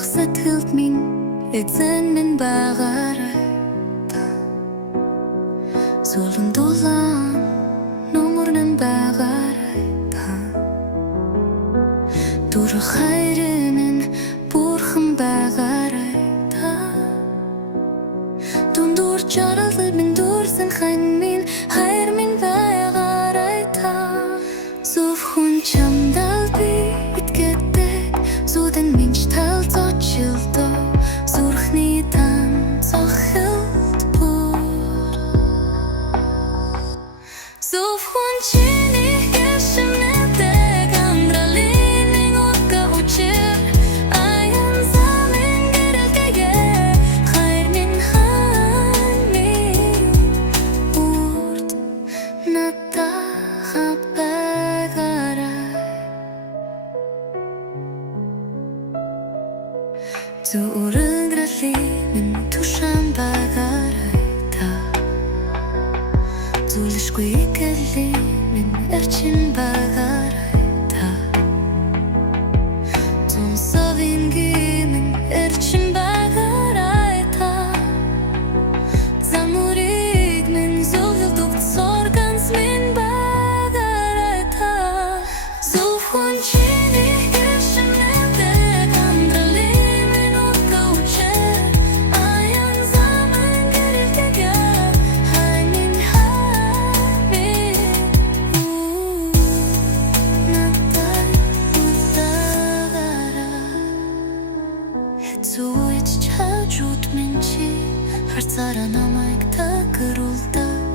Турах сэтгэлд минь эзэн минь байгаарай та. Сүлгэн дулаан нүмер минь байгаарай та. Турах хайр минь бурхан байгаарай та. Дундуур жаргал минь дурсан хань минь хайр минь байгаарай та. Зөвхөн чамдаа би итгэдэг зүудэн минь талцоочилдоо зүрхний танцохилт бүр. Зөвхөн чиний гашмэдэг амралын минь утга учир аян замын гэрэлтэе хайр минь урд надаа байгаарай. Зүрхрэлий минь тушаан байгаарай та. Зүлшгүй гэлээ минь эрчин байгаарай та. Зунсавинги минь эрчин байгаарай та. Замурыг минь зөвлөдөг сорганс минь байгаарай та. Зөвхөн чиний гашмэдэг амралын минь утга учир аян замын гэрэлтэе хайр минь надад удаагаарай. Хэцүү чажууд минь чи харцаараа намайг тагруулдаг.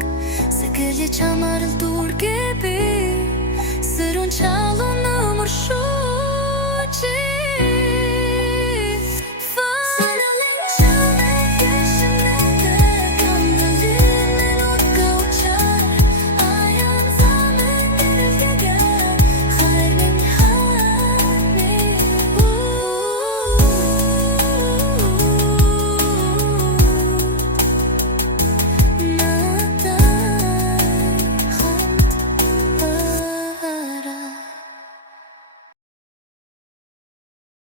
Сэгэлж чамаар л дүүргээ би сэрүүн чалуу нөмөр шүү.